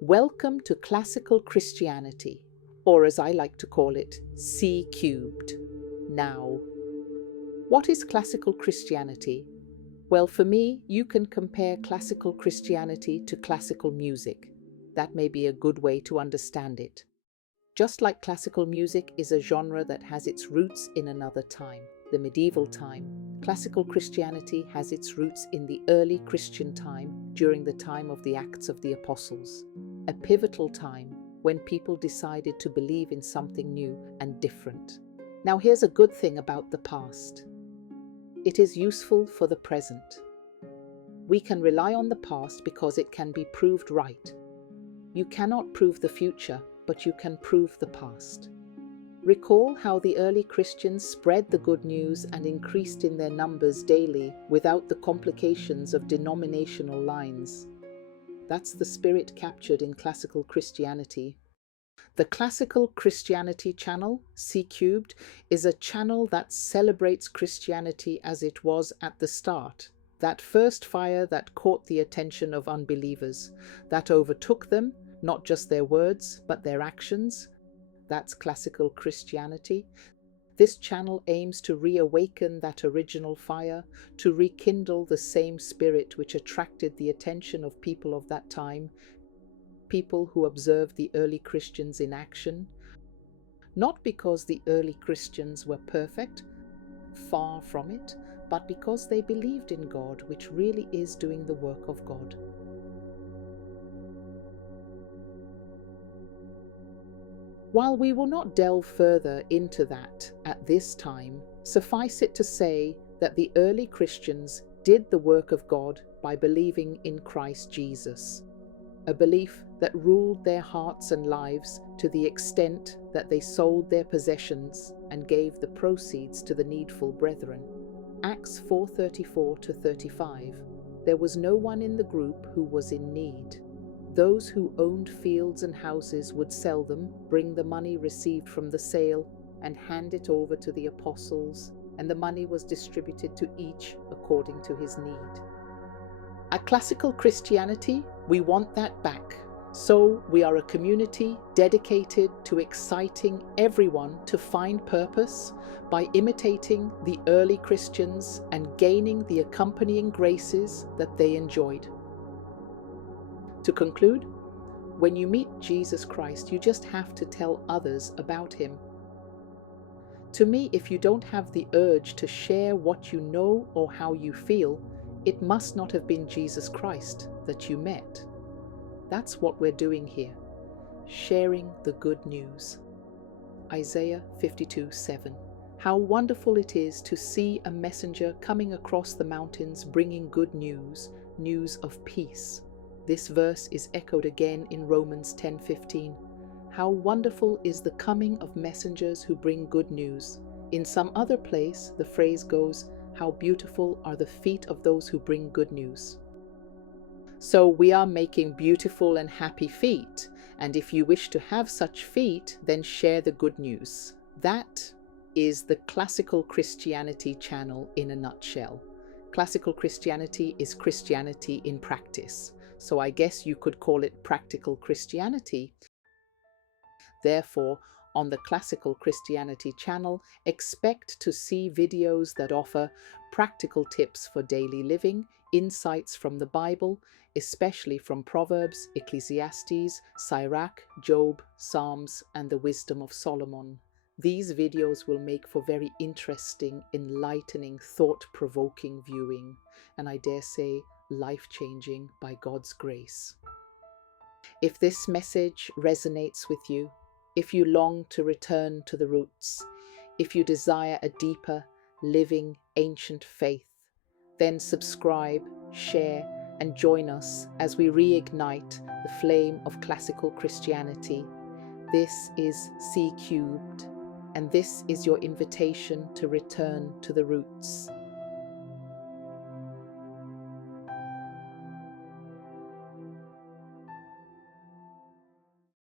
Welcome to Classical Christianity, or as I like to call it, C cubed. Now, what is classical Christianity? Well, for me, you can compare classical Christianity to classical music. That may be a good way to understand it. Just like classical music is a genre that has its roots in another time, the medieval time, classical Christianity has its roots in the early Christian time during the time of the Acts of the Apostles, a pivotal time when people decided to believe in something new and different. Now, here's a good thing about the past. It is useful for the present. We can rely on the past because it can be proved right. You cannot prove the future, but you can prove the past. Recall how the early Christians spread the good news and increased in their numbers daily without the complications of denominational lines. That's the spirit captured in classical Christianity. The Classical Christianity channel, C cubed, is a channel that celebrates Christianity as it was at the start. That first fire that caught the attention of unbelievers, that overtook them, not just their words, but their actions. That's classical Christianity. This channel aims to reawaken that original fire, to rekindle the same spirit which attracted the attention of people of that time, people who observed the early Christians in action, not because the early Christians were perfect, far from it, but because they believed in God, which really is doing the work of God. While we will not delve further into that at this time, suffice it to say that the early Christians did the work of God by believing in Christ Jesus, a belief that ruled their hearts and lives to the extent that they sold their possessions and gave the proceeds to the needful brethren. Acts 4:34-35. There was no one in the group who was in need. Those who owned fields and houses would sell them, bring the money received from the sale, and hand it over to the apostles, and the money was distributed to each according to his need. At classical Christianity, we want that back. So we are a community dedicated to exciting everyone to find purpose by imitating the early Christians and gaining the accompanying graces that they enjoyed. To conclude, when you meet Jesus Christ, you just have to tell others about him. To me, if you don't have the urge to share what you know or how you feel, it must not have been Jesus Christ that you met. That's what we're doing here, sharing the good news. Isaiah 52:7. How wonderful it is to see a messenger coming across the mountains bringing good news, news of peace. This verse is echoed again in Romans 10:15. How wonderful is the coming of messengers who bring good news. In some other place, the phrase goes, how beautiful are the feet of those who bring good news. So we are making beautiful and happy feet, and if you wish to have such feet, then share the good news. That is the Classical Christianity channel in a nutshell. Classical Christianity is Christianity in practice. So I guess you could call it practical Christianity. Therefore, on the Classical Christianity channel, expect to see videos that offer practical tips for daily living, insights from the Bible, especially from Proverbs, Ecclesiastes, Sirach, Job, Psalms, and the Wisdom of Solomon. These videos will make for very interesting, enlightening, thought-provoking viewing, and I dare say, life-changing by God's grace. If this message resonates with you, if you long to return to the roots, if you desire a deeper, living, ancient faith, then subscribe, share, and join us as we reignite the flame of classical Christianity. This is C cubed, and this is your invitation to return to the roots.